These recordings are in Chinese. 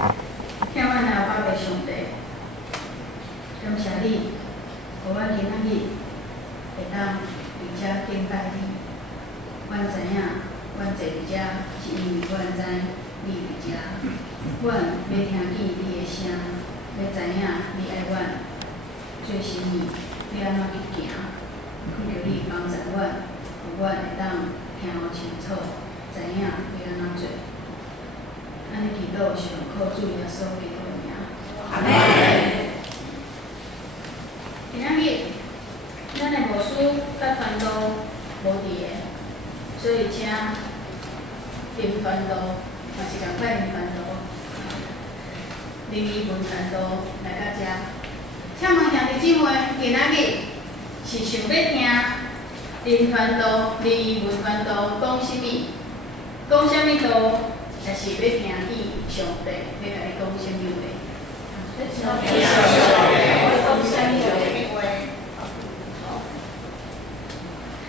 向阮阿爸爸上帝，感谢你，互阮今仔日会当伫遮敬拜你。阮知影，阮坐伫遮是因为阮知你伫遮，阮要听见你的声，要知影你爱阮做甚物，要安怎去行。恳求你帮助阮，互阮会当听互清楚，知影要安怎做。安尼祈祷是靠主耶稣基督的名。阿门。今仔日，咱的牧师甲传道无伫个，所以请林传道，嘛是共款林传道，林义文传道来到遮。请问兄弟姊妹，今仔日是想要听林传道、林义文传道讲甚物？讲什么道？还是要听见上帝要甲你讲什么话？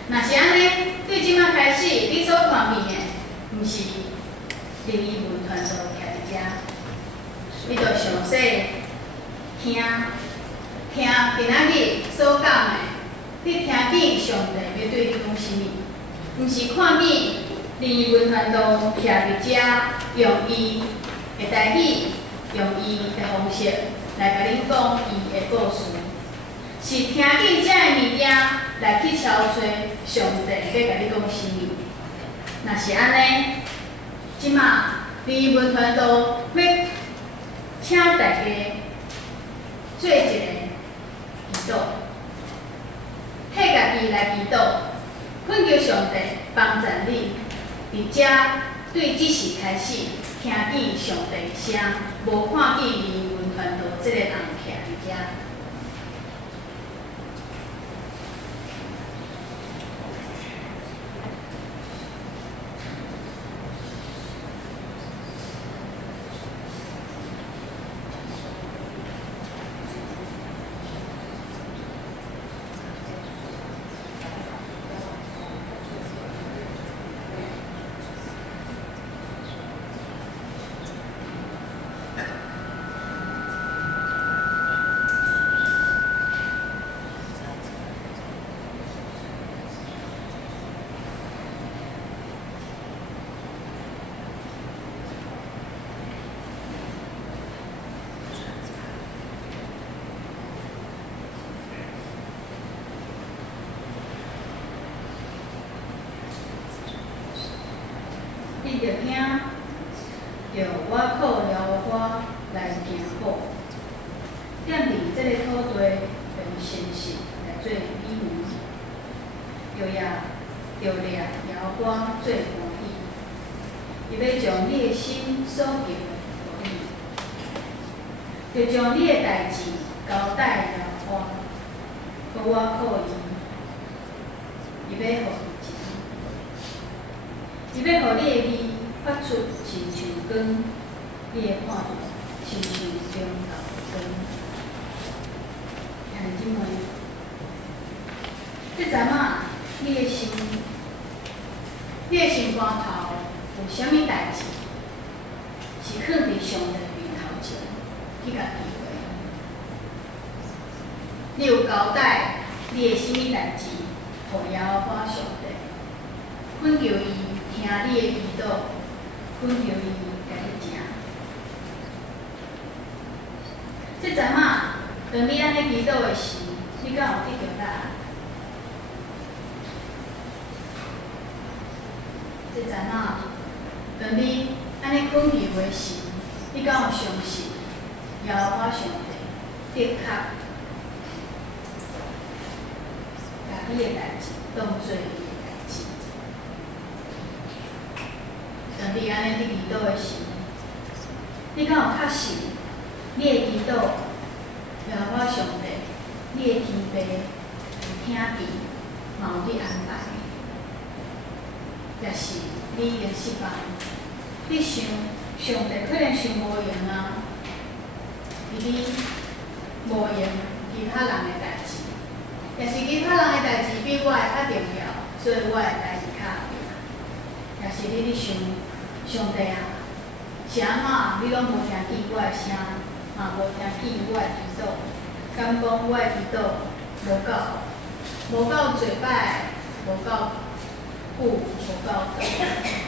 若是安尼，对即摆开始，你所看见的，毋是灵异文传道徛伫遮，你着详细听今仔日所讲的，你听见上帝要对你讲什么？毋是看见灵异文传道徛伫遮，用伊的台语，用伊的方式来甲恁讲伊的故事。是听见遮的物件来去敲找上帝要甲你讲什么。若是安尼，即马灵文传道要请大家做一个祈祷，替家己来祈祷，恳求上帝帮助你，伫遮对即时开始听见上帝的声，无看见灵文传道即个人徛伫遮。你着听，着我靠了我来行好，踮伫即个土地用诚实来做比喻，着掠摇我做欢喜，伊要将你的心所求的予你，着将你的代志交代了我，互我靠伊，伊要互伊钱。伊要互你的味发出亲像光，你的看到亲像中头光。兄弟姊妹，即阵仔你的心肝头有啥物代志，是放伫上帝面头前去甲记过？你有交代你的啥物代志，互耶和华上帝，恳求伊。听你的祈祷，恳求伊甲你听。即阵仔，当你安尼祈祷的时，你敢有得到答案？即阵仔，当你安尼恳求的时，你敢有相信耶和华上帝的确把你的代志当做伊的代志？当你安尼去祈祷的时，你敢有确信你的祈祷，耶和华上帝，你的天父有听见，嘛有你安排？也是你已经失败？你想上帝可能想无用啊，伊你无用其他人的代志，也是其他人的代志比我的较重要，所以我的代志较后面。也是你咧想。上帝啊，是安怎？你拢无听见我的声，嘛无听见我的祈祷，敢讲我的祈祷无够嘴摆，无够久，无够长，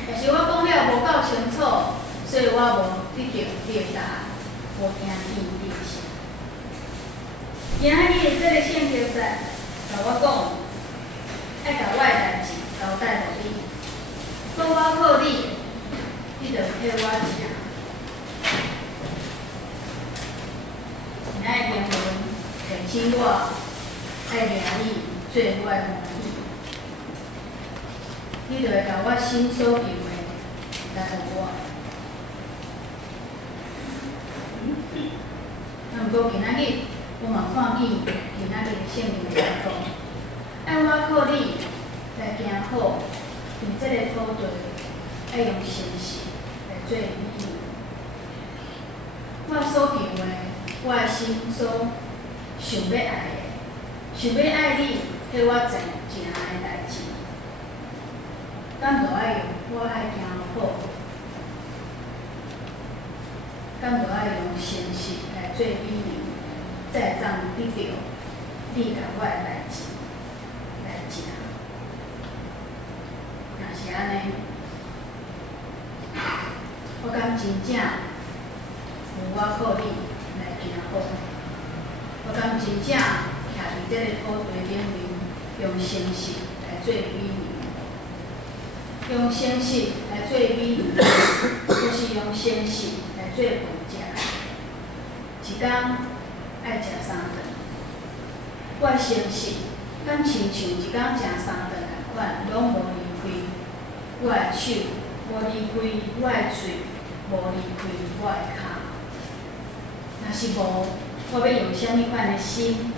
但是我讲了无够清楚，所以我无得到你的答案，无听见你的声。今仔日这个圣经在甲我讲，爱甲我的代志交代互你，讲我靠你，你就替我食。今仔经文提醒我，爱掠你做我的欢喜，你就会甲我心所求的来互我。啊，毋过今仔日我嘛看见今仔日的圣经在讲，爱我靠你来行好，伫这个土地爱用诚实来做礼物。我所求的，我的心所想要爱的，想要爱你替我做正的代志，敢就爱用我爱行好，敢就爱用诚实来做礼物，才会当得到你甲我的代志来食。若是安尼，我敢真正有我靠你来行好，我敢真正徛伫这个土地顶面，用诚实来做礼物，用诚实来做礼物，就是用诚实来做饭食。一天爱食3顿，我的诚实敢亲像一天食3顿共款，拢无离开我的手，无离开我的嘴，无离开我的骹。若是无，我要用啥物款的心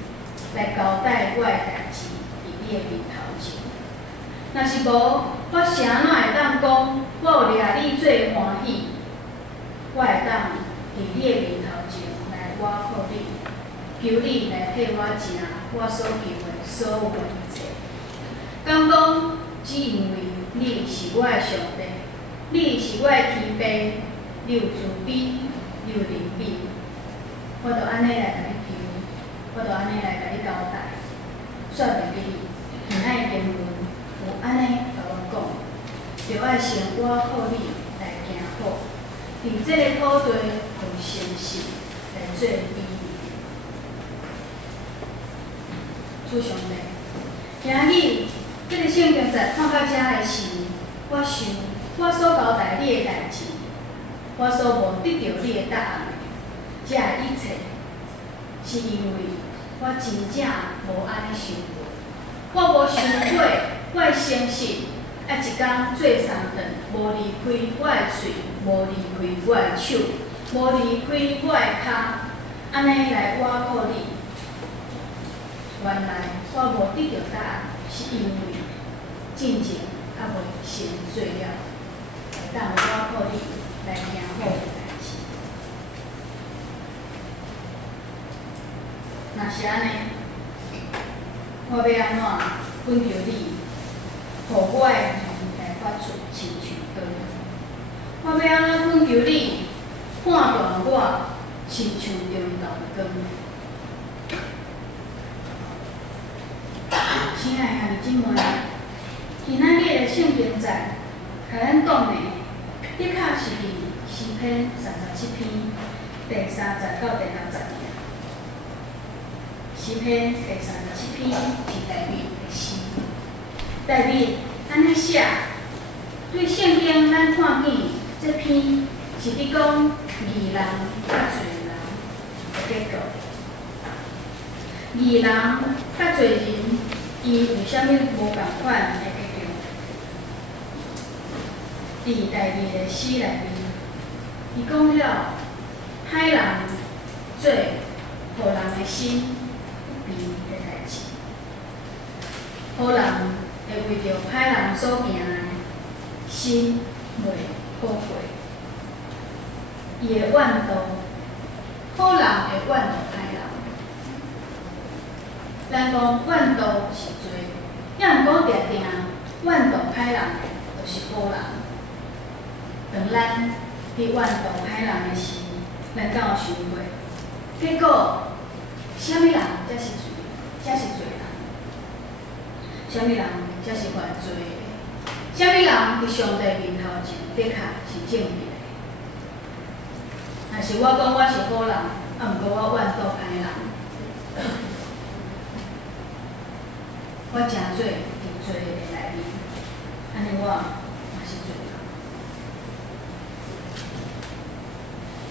来交代我的代志伫你的面头前？若是无，我是安怎会当讲我有掠你做欢喜？我会当伫你的面头前来我靠你，求你来替我食我所求的所有的一切。敢讲只因为你是我的上帝，你是我的天父，你有慈悲，你有怜悯。我就安尼来甲你求，我就安尼来甲你交代，煞袂记你。今仔的经文有安尼甲我讲，就爱先我靠你来行好，伫这个土地用诚实来做礼物。主上帝，今日这个圣经在看到遮的时，我想我所交代你的代志，我所无得到你的答案。这一切，是因为我真正无安尼想过，我无想过我的诚实爱一天做3顿，无离开我的嘴，无离开我的手，无离开我的骹，安尼来我靠你。原来我无得到答案，是因为进前还未先做了，会当我靠你来行好的代志。若是安尼，我要安怎揾着你，互我的耳来发出亲像光？我要安怎揾着你，判断我亲像中昼的光？亲爱的兄弟姊妹，今仔日的圣经在甲咱讲的，的确是伫诗篇37篇第30到第60页。诗篇第37篇是大卫的诗，大卫安尼写，对圣经咱看见这篇是伫讲义人甲罪人的结果。义人甲罪人，伊为虾米无共款的结局？伫大卫的诗内面，伊讲了歹人做互人的心不平的代志，好人会为着歹人所行的心袂后悔，伊会怨妒，好人会怨妒歹人。咱讲怨妒是罪，也毋讲定定怨妒歹人就是好人。当咱伫怨妒歹人的事，咱敢有想过？结果，啥物人才是罪？才是罪人？啥物人才是犯罪的？啥物人伫上帝面头前的确是正义的？若是我讲我是好人，毋过我怨妒歹人，我真做伫罪的内面，安尼我嘛是罪人。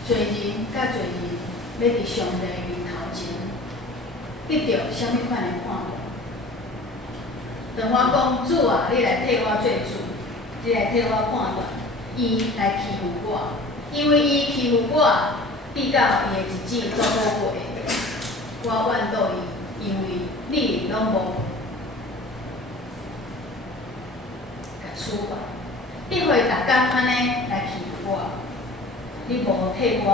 罪人甲罪人要伫上帝面头前得到啥物款的判断？当我讲主啊，你来替我做主，你来替我判断，伊来欺负我，因为伊欺负我，逼到伊的日子做好过，我怨妒伊，因为你拢无甲处罚，你会逐工安尼来欺负我，你无替我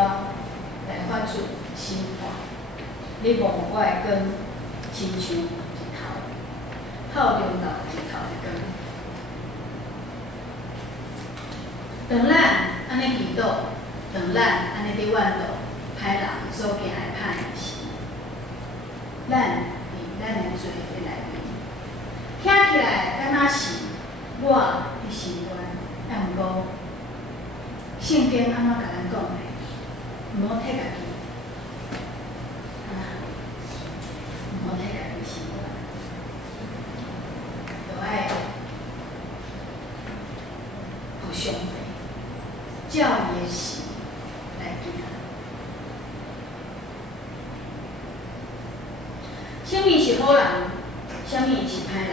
来发出审判，你无我的光亲像日头，透中到日头的光。当咱安尼祈祷，当咱安尼伫怨妒歹人所行的歹的事，咱伫咱的罪的内面，听起来敢若是我的心愿，啊，毋过圣经安怎甲咱讲的？毋好替家己，毋好替家己心愿，就爱互上帝照伊的事来行。啥物是好人？啥物是歹人？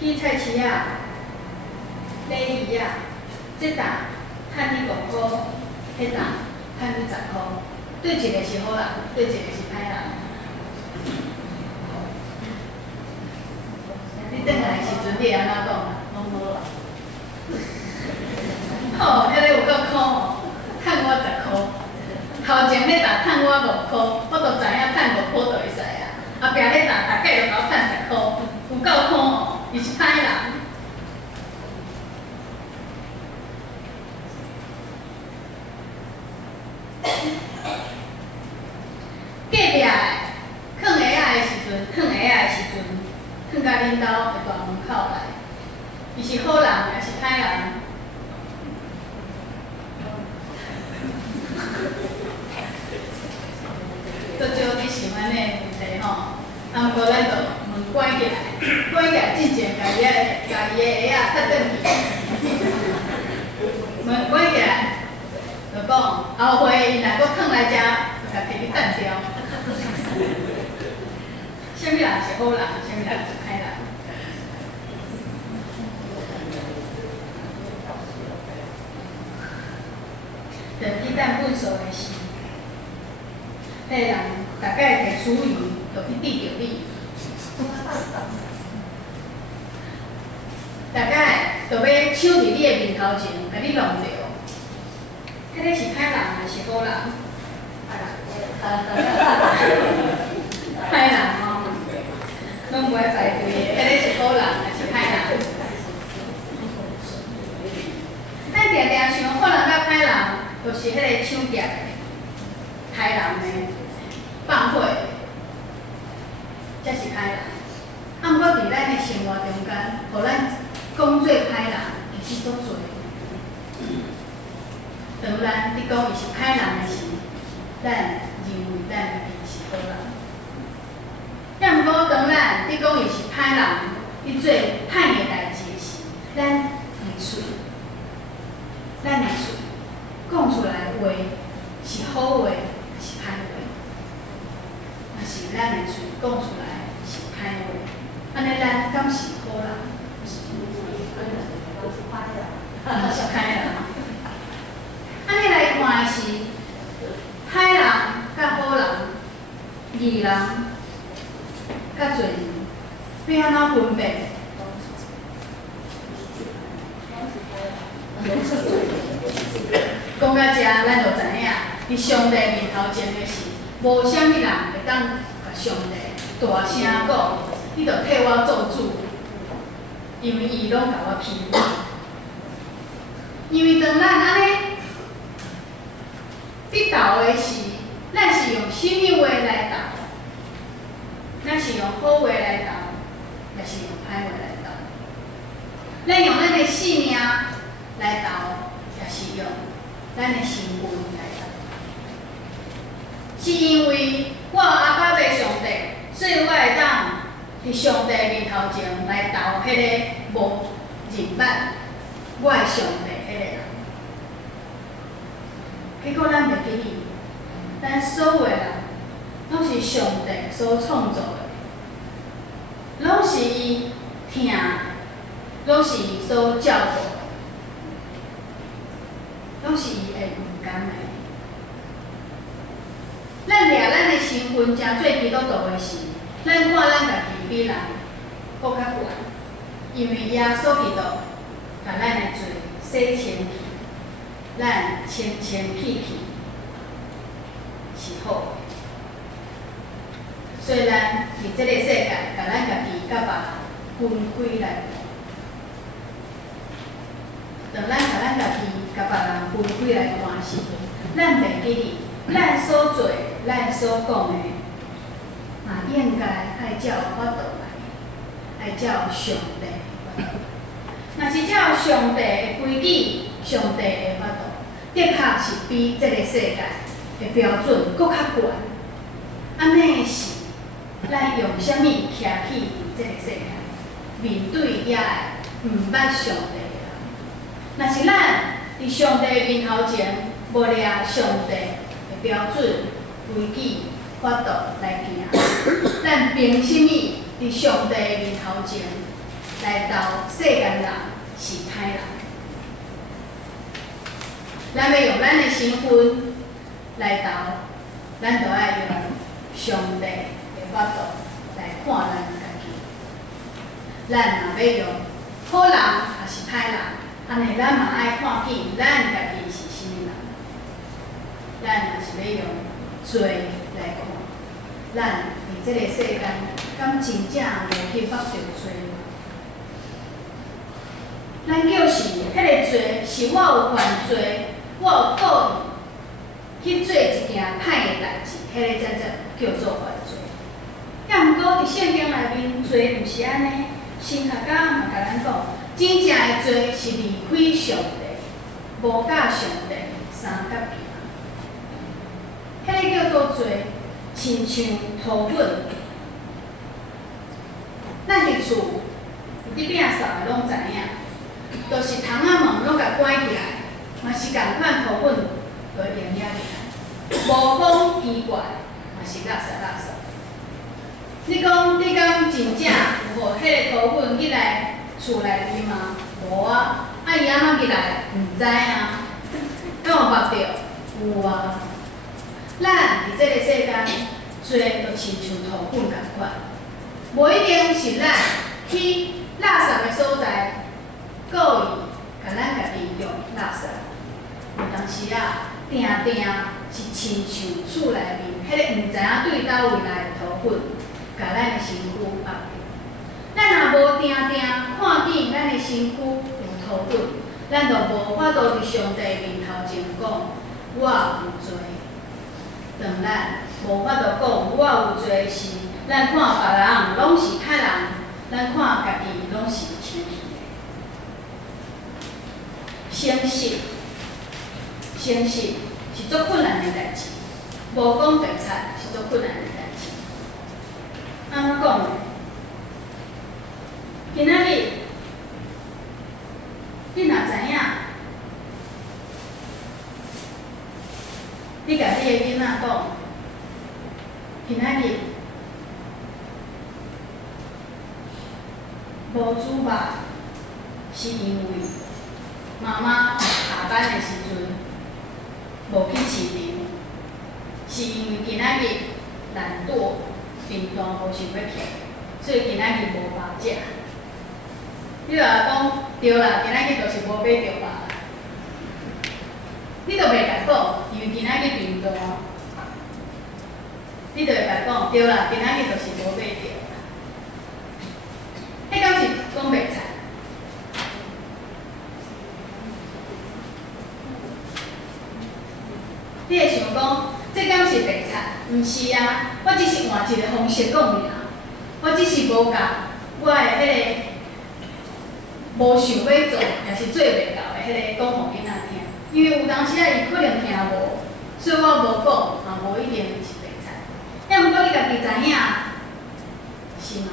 去菜市仔、礼仪仔，这担趁你5箍，迄担趁你10箍，对一个是好人，对一个是歹人。你转来的时阵，你会安怎讲？拢无啦。吼，迄个有够苦吼，趁我10箍。头前迄担趁我5箍，我都知影趁5箍就会使啊。后壁迄担大概就甲我趁10箍，有够苦吼。伊是歹人。隔壁的囥鞋仔的时阵，囥鞋仔的时阵，囥到恁兜的大门口来，伊是好人还是歹人？都少你想安尼的问题吼，啊，毋过咱就门关起来，关起来之前，家己的鞋仔擦转去，门关起来，就讲后回伊若搁转来遮，就甲摕去干掉。啥物人是好人，啥物人是歹人？就一旦分手的时，迄个人大概摕厨余就去滴着你，大概就要抢伫你的面头前，甲你弄着。迄个是歹人还是好人？歹人哦，拢袂排队的，迄个是好人还是歹人？咱定定想好人甲歹人，就是迄个抢劫的、害人的、放火的，才是歹人。啊，毋过伫咱的生活中间，互咱讲做歹人，其实足多。当咱伫讲伊是歹人的时，咱认为咱家己是好人。要毋过当咱伫讲伊是歹人，伊做歹的代志的时，咱的嘴讲出来的话是好话还是歹话？若是咱的嘴讲出来是歹话，安尼咱敢是好人？是歹人。安尼来看的是，歹人甲好人、义人甲罪人，要安怎分辨？讲到遮，咱就知影，伫上帝面头前的事，无啥物人会当甲上帝大声讲，你着替我做主，因为伊拢甲我欺负。因为当咱安尼伫斗的时，咱是用什么话来斗？咱是用好话来斗，还是用歹话来斗？咱用咱的性命来斗，还是用咱的身份来斗？是因为我有阿爸爸上帝，所以我会当伫上帝面头前来斗迄个无认捌我的上帝迄个人。结果咱袂记哩，咱所有的人拢是上帝所创造的，拢是伊疼的，拢是伊所照顾的，拢是伊会唔甘的。咱掠咱的身份诚做基督徒的时，咱看咱家己比人搁较悬，因为耶稣基督把咱的罪洗清去，咱清清气气是好的。虽然伫这个世界，把咱家己甲别人分开来看，当咱把咱家己甲别人分开来看时，咱袂记哩，咱所做、咱所讲的，嘛应该爱照法度来，爱照上帝的法度。若是照上帝的规矩、上帝的法度，的确是比这个世界的标准搁较悬。安尼是。咱用啥物徛起伫这个世界，面对遐个毋捌上帝的人？若是咱伫上帝面头前，无掠上帝的标准、规矩、法度来行，咱凭什么伫上帝面头前来斗世间人是歹人？咱要用咱的身份来斗，咱就爱用上帝法度来看咱家己，咱若要用好人还是歹人，安尼咱嘛爱看见咱家己是啥物人。咱若是要用罪来看，咱伫这个世间，敢真正无去犯着罪吗？咱就是迄个罪，是我有犯罪，我有故意去做一件歹的代志，迄个才叫做犯罪。也毋过伫圣经内面，罪毋是安尼。神学家嘛甲咱讲，真正的罪是离开上帝，无甲上帝相隔平。迄个叫做罪，亲像土粉。咱伫厝有伫摒扫的拢知影，就是窗仔门拢甲关起来，嘛是共款土粉，就会影起来。无风奇怪，嘛是垃圾垃圾。你讲你敢真正有无迄个土粉进来厝内面吗？无啊，啊伊安怎进来？毋知啊。敢有捌着？有啊。咱伫这个世间，做就亲像土粉共款，无一定是咱去垃圾的所在，故意甲咱家己用垃圾。有当时啊，定定是亲像厝内面迄个毋知影对倒位来的土粉。甲咱的身躯绑着，咱若无定定看见咱的身躯有土粉，咱就无法度伫上帝面头前讲我有罪。当咱无法度讲我有罪时，咱看别人拢是歹人，咱看家己拢是清气的。诚实，诚实是足困难的代志，无讲白贼是足困难的代志。安怎讲呢？今仔日，你若知影，你甲你的囡仔讲，今仔日无煮肉，是因为妈妈下班的时阵无去市场，是因为今仔日懒惰。便当无想要起，所以今仔日无肉食。你若讲对啦，今仔日就是无买着肉啦。你就袂甲讲，因为今仔日便当，你就会甲讲对啦，今仔日就是无买着啦。迄敢是讲白菜？你会想讲，这敢是白菜？毋是啊，我只是换一个方式讲尔，我只是无甲我的迄个无想要做，也是做袂到的迄个讲互囡仔听。因为有当时啊，伊可能听无，所以我无讲，嘛无一定是白菜。要毋过你家己知影，是吗？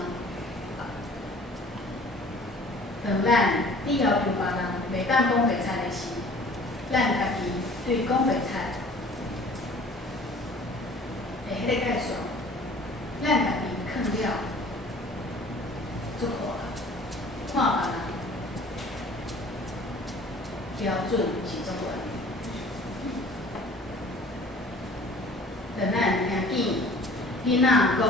当咱你要求别人袂当讲白菜的时，咱家己对讲白菜的迄个介绍，咱家己藏了，做看别人标准是做悬。当咱听见囡仔讲，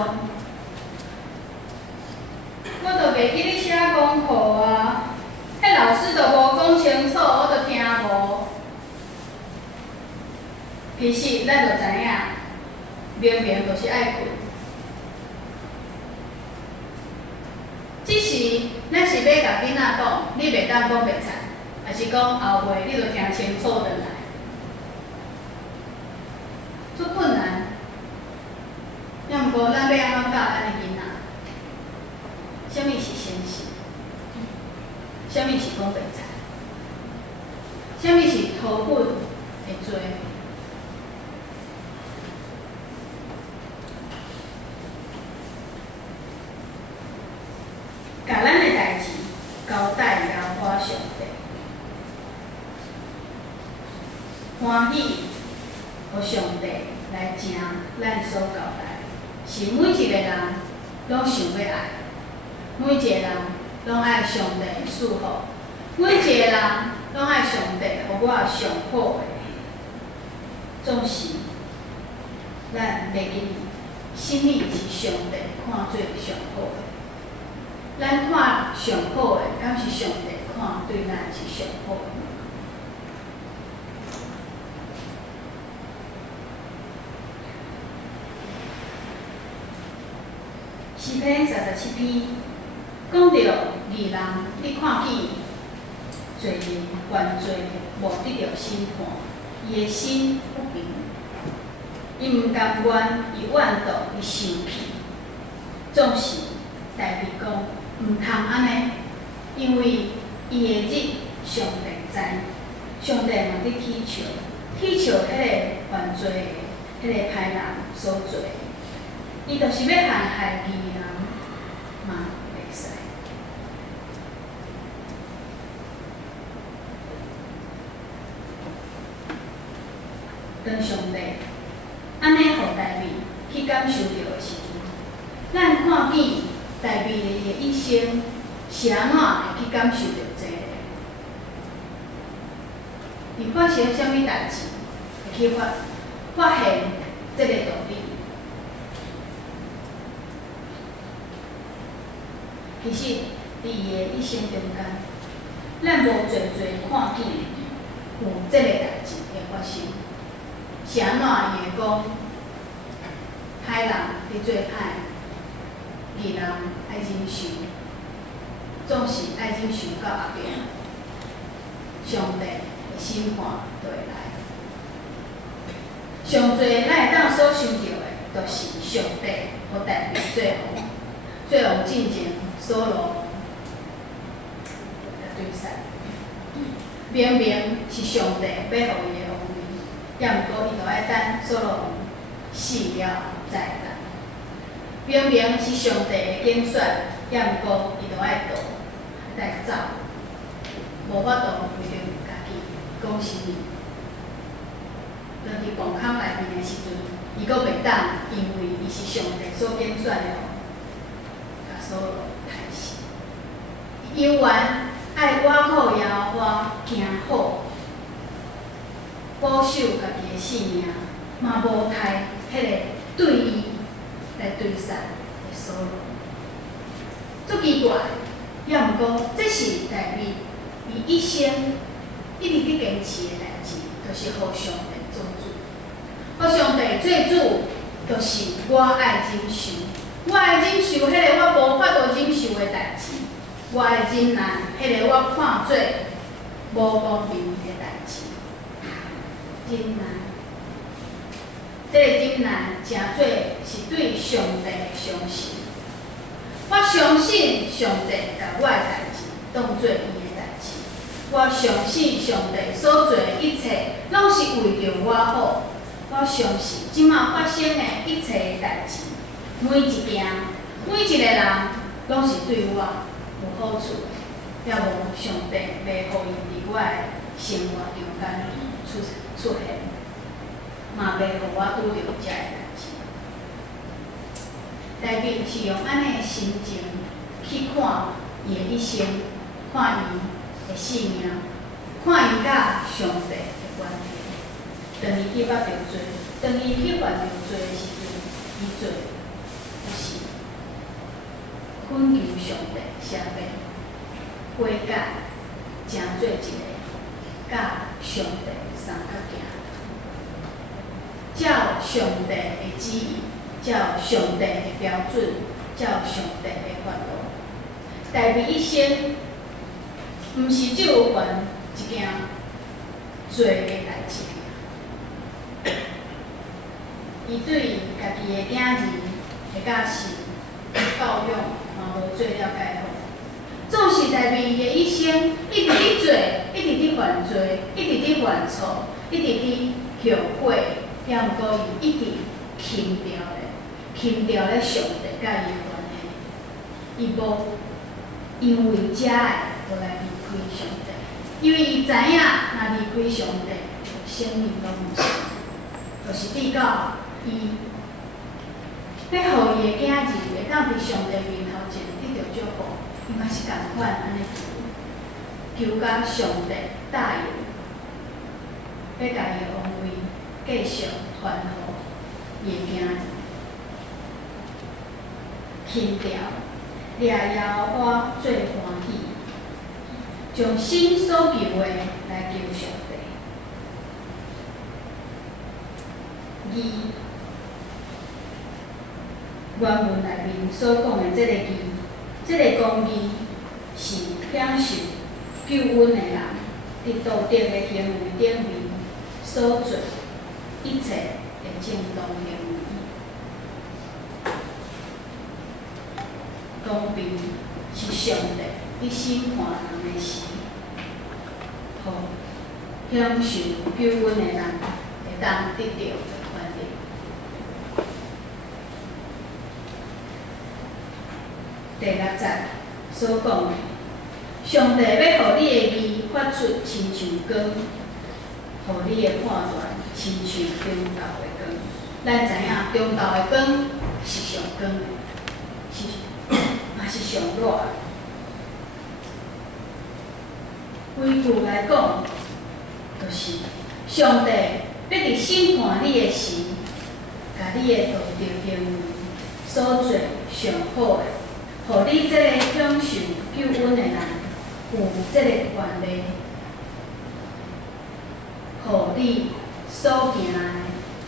我都袂记你写功课啊，迄老师都无讲清楚，我都听无。其实咱就知影，明明就是爱困。只是咱是要甲囡仔讲，你袂当讲白菜，还是讲后尾你就听清楚转来。足困难。要毋过咱要安怎教咱的囡仔？啥物是sen实？啥物是讲白菜？啥物是土本会做？甲咱的代志交代了我上帝，欢喜互上帝来成咱所交代，是每一个人拢想要爱，每一个人拢爱上帝祝福，每一个人拢爱上帝互我上好的，总是咱袂记心里是上帝看做上好的。咱看上好的，敢是上帝看对咱是上好的？诗篇37篇讲到义人，你看见罪人犯罪无得到审判，伊的心不平，伊毋甘愿，伊怨妒，伊生气，总是代笔讲。毋通安尼，因为伊的日上帝知，上帝嘛伫祈求迄个犯罪的、迄个歹人所做的，伊就是要害义人嘛袂使。当上帝安尼互大卫去感受到的时阵，咱看见。大卫的伊的一生是安怎会去感受到这个？伊发生啥物代志，会去发现这个道理？其实，伫伊的一生中间，咱无侪看见有这个代志会发生，是安怎伊会讲歹人伫做歹？义人爱忍受，总是爱忍受到后壁，上帝的审判就会来。上侪咱会当所想到的，就是上帝互大卫最王进前所罗门的对赛。明明是上帝要互伊的王位，也毋过伊就爱等所罗门死了再来。明明是上帝的拣选，也毋过伊就爱逃，来走，无法度为着家己讲实话。当伫墓坑内面的时阵，伊阁袂当，因为伊是上帝所拣选的，甲所害死。犹原爱倚靠耶和华行好，保守家己的性命，嘛无太迄个对伊。来对杀的所罗，足奇怪，也毋过这是大卫伊一生一直伫坚持的代志，就是互上帝做主。互上帝做主，就是我爱忍受，我爱忍受迄个我无法度忍受的代志，我的忍耐，迄个我看做无公平的代志。忍耐，这个忍耐诚做是对上帝的相信。我相信上帝甲我的代志当做伊的代志。我相信上帝所做的一切，拢是为着我好。我相信即马发生的一切的代志，每一件、每一个人，拢是对我有好处的。也无上帝袂互伊伫我的生活中间出现，嘛袂互我拄着遮个代志。大卫是用安尼的心情去看伊的一生，看伊的性命，看伊甲上帝的关系。当伊去捌着罪，当伊去犯着罪的时阵，伊做就是恳求上帝赦免。悔改，诚做一个甲上帝相合行，照上帝的旨意，照上帝的标准，照上帝的法度。大卫一生，毋是只有犯一件罪的代志，伊对家己的囝儿会甲神教养嘛无做了解好。总是大卫的一生，一直伫做，一直伫犯罪，一直伫犯错，一直伫后悔，也毋过伊一直轻掉咧上帝甲伊的关系。伊无因为遮个就来离开上帝，因为伊知影，若离开上帝，生命拢毋是，就是直到伊要互伊的囝儿会当伫上帝面头前得到祝福。伊嘛是共款安尼求甲上帝答应，要甲伊王位继续传予伊的囝儿。轻调，掠耶和华最欢喜，将心所求的来求上帝。义，原文内面所讲的这个义。这个公义是享受救恩的人，伫道德的行为顶面所做一切的正当行为。公平是上帝伫审判人的时，互享受救恩的人会当得到的权利。第六节所讲的，上帝要互你的义发出亲像光，互你的判断亲像中昼的光。咱知影中昼的光是上光的，嘛是上热的。规句来讲，就是上帝要伫审判你的时，甲你的道德行为所做上好的。互你这个享受救恩的人有这个权利，互你所行的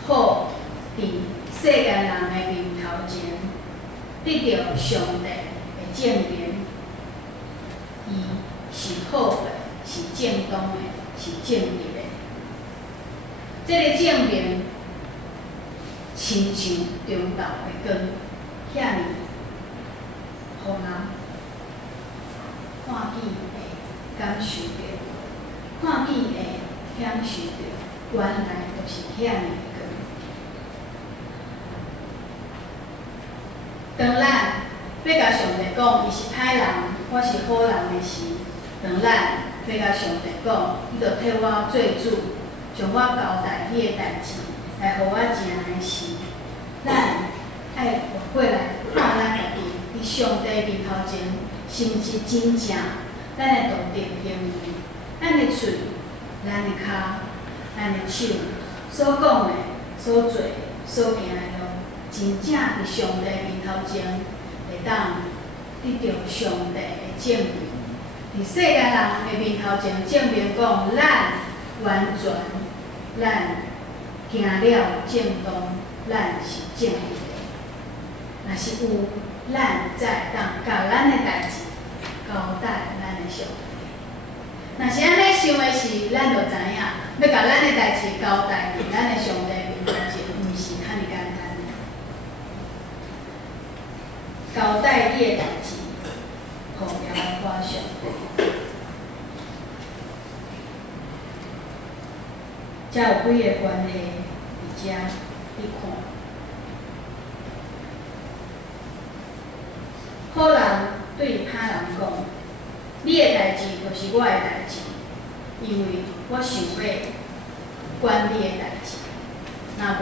好，伫世间人的面头前得到上帝的证明，伊是好的，是正当的，是正直的。这个证明亲像中昼的光，遐尔。互人看见会感受到，看见会享受到，原来就是遐尔光。当咱要甲上帝讲伊是歹人，我是好人的时，当咱要甲上帝讲，伊着替我做主，将我交代迄个代志来互我行的时，咱爱活过来看咱家己。伫上帝面头前，是毋是真正咱的道德行为、咱的嘴、咱的骹、咱的手所讲的、所做、所行的路，真正伫上帝面头前会当得到上帝的证明。伫世间人的面头前证明讲，咱完全，咱行了正当，咱是正义的。若是有，咱才会当甲咱的代志交代咱的上帝。若是安尼想的是，咱就知影，要甲咱的代志交代伫咱的上帝面前前，毋是遐尼简单的。交代你的代志，互耶和华上帝。才有几个关系伫遮你看。好人对歹人讲：“你的代志就是我的代志，因为我想要管你的代志。若无，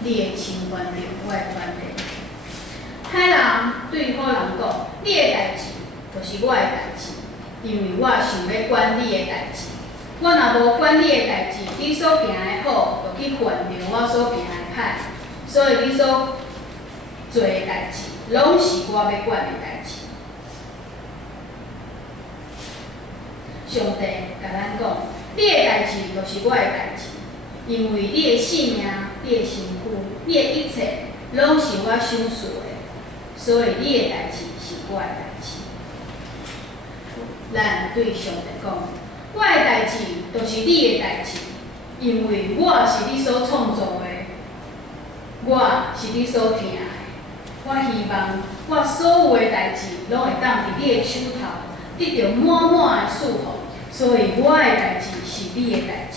你会侵犯着我的权利。”歹人对好人讲：“你的代志就是我的代志，因为我想要管你的代志。我若无管你的代志，你所行的好，就去犯着我所行的歹，所以你所做的代志，拢是我要管的代志。”上帝甲咱讲：“你的代志就是我的代志，因为你的性命、你的身躯、你的一切，拢是我想做的，所以你的代志是我的代志。”咱对上帝讲：“我的代志就是你的代志，因为我是你所创造的，我是你所疼的。我希望我所有的代志，拢会当伫你的手头得到满满的祝福。所以我的代志是你的代志。”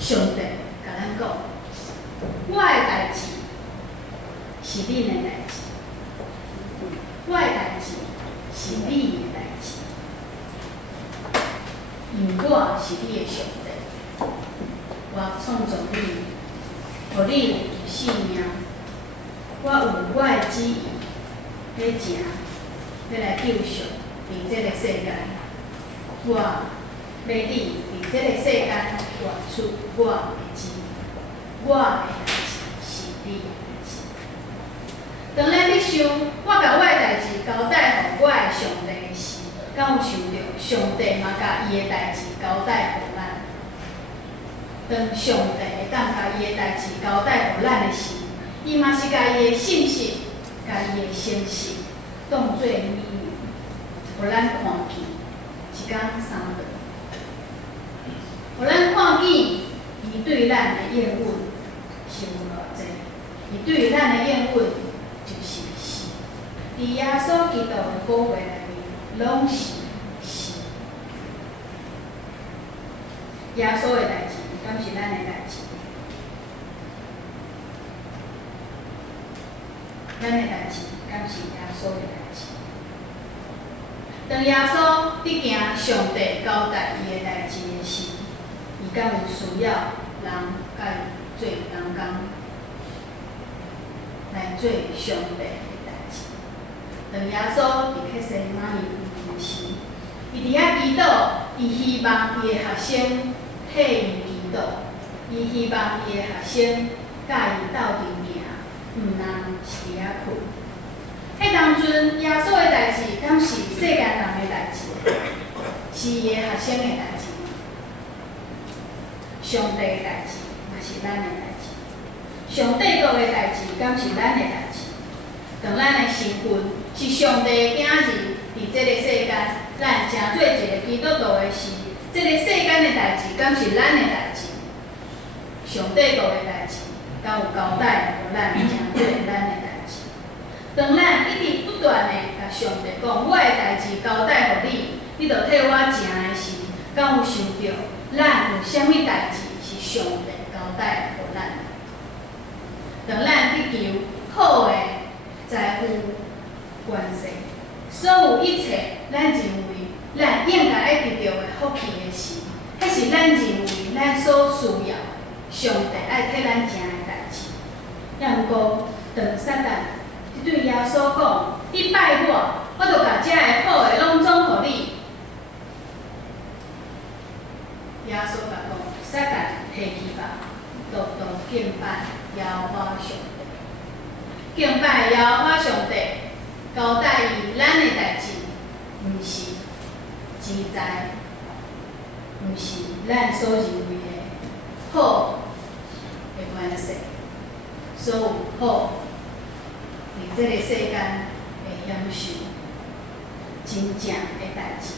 上帝甲咱讲：“我的代志是恁的代志，我的代志是你的代志，因为我是你的上帝，我创造你，互你有性命，我有我的旨意要行，要来救赎伫这个世界。我要你伫这个世间活出我的旨意，我的代志是你的代志。当咱咧想，我甲我的代志交代互我的上帝时，敢有想到上帝嘛甲伊的代志交代互咱？当上帝会当甲伊的代志交代互咱的时，伊嘛是甲伊的信息、甲伊的诚实当作秘密，互咱看见，一天三顿。互咱看见伊对咱的应允是有偌济，伊对咱的应允就是是。伫耶稣基督的宝血内面，拢是是。耶稣的代志，敢是咱的代志？咱的代志，敢是耶稣的代志？当耶稣伫行上帝交代伊的代志的时，伊敢有需要人甲伊做同工，来做上帝的代志。当耶稣伫克西马尼园的时，伊伫遐祈祷，伊希望伊的学生替伊祈祷，伊希望伊的学生甲伊斗阵行，毋通是伫遐困。迄当阵，耶稣的代志敢是世间人的代志，是伊的学生的代志。上帝的代志，也是咱的代志。上帝国的代志，敢是咱的代志？当咱的身份是上帝的囝儿，伫这个世间，咱成做一个基督徒的时，这个世间的代志，敢是咱的代志？上帝国的代志，敢有交代互咱成做咱的代志？当咱一直不断的甲上帝讲，我的代志交代互你，你着替我行的时，敢有想到？咱有啥物代志是上帝交代互咱？当咱去求好的财富、关系，所有一切，咱认为咱应该爱得到的福气的时，迄是咱认为咱所需要的，上帝爱替咱行的代志。也毋过，当撒旦对耶稣讲：“你拜我，我着把遮个好的拢总互你。”耶稣甲讲：“撒旦提去吧，独独敬拜耶和华上帝。敬拜耶和华上帝，交代伊咱的代志，毋是钱财，毋是咱所认为的好的关系，所有好，即个世间会享受真正的代志，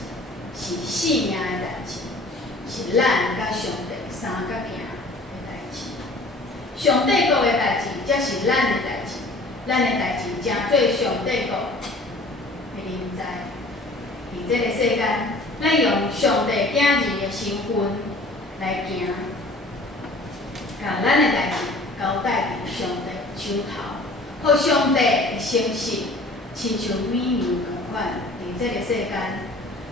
是性命的代志，是咱甲上帝三角行的代志。上帝国的代志才是咱的代志，咱的代志正做上帝国的人在。伫即个世间，咱用上帝囝儿的身份来行，甲咱的代志交代伫上帝手头，互上帝的诚实，亲像美牛共款，伫即个世间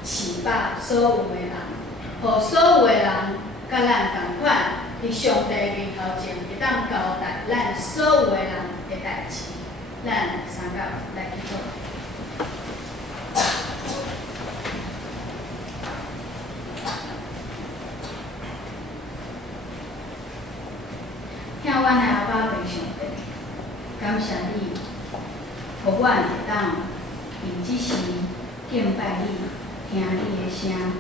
饲饱所有的人，互所有的人甲咱共款，伫上帝面头前会当交代咱所有的人的代志。咱三角来祈祷。听阮的阿爸爸上帝，感谢你，互阮会当伫即时敬拜你，听你的声。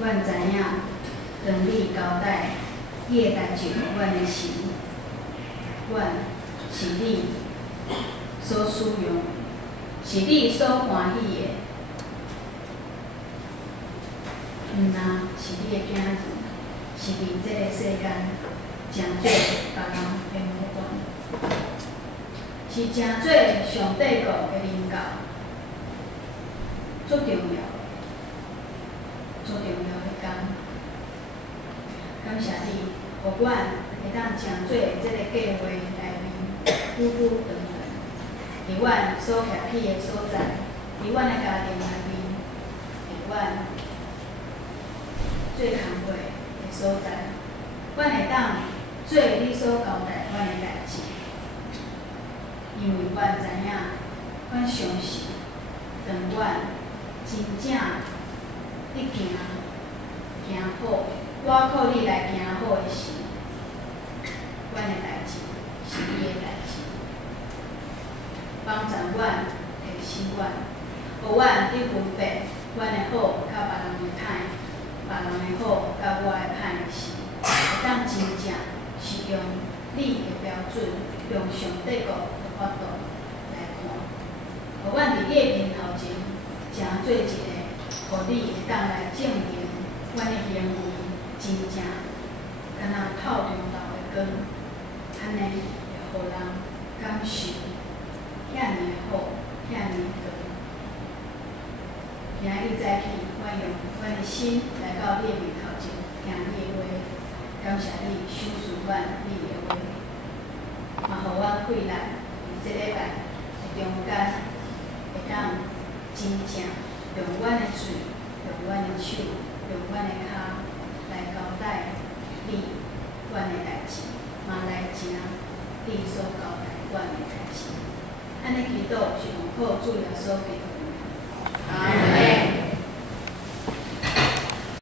阮知影，当你交代你的代志互阮的时，阮是你所使用，是你所欢喜的，毋但是你的囝儿，是伫即个世间。诚做别人的模范，是诚做上帝国的领导，足重要的工。感谢你，互阮会当诚做即个计划内面久久长远，伫阮所徛起的所在，伫阮的家庭内面，伫阮做工课的所在，阮会当。做你所交代阮的代志，因为阮知影，阮相信，当阮真正你行好，我靠你来行好的时，阮的代志是你的代志，帮助阮提升阮，互阮去分辨阮的好甲别人的歹，别人的好甲我的歹的时，会当真正。是用你的标准，用上帝国的法度来看，互阮伫你的面头前，诚做一个，互你会当来证明阮的行为真正，敢若透中昼的光，安尼会互人感受遐尔的好，遐尔的光。今日早起，我用阮的心来到你的面头前，听你的话。感谢你赏赐阮你的话，嘛互阮气力，伫即礼拜的中间，会当真正用阮的嘴、用阮的手、用阮的骹来交代你阮的代志，嘛来行你所交代阮的代志。安尼祈祷是奉靠主耶稣基督的名。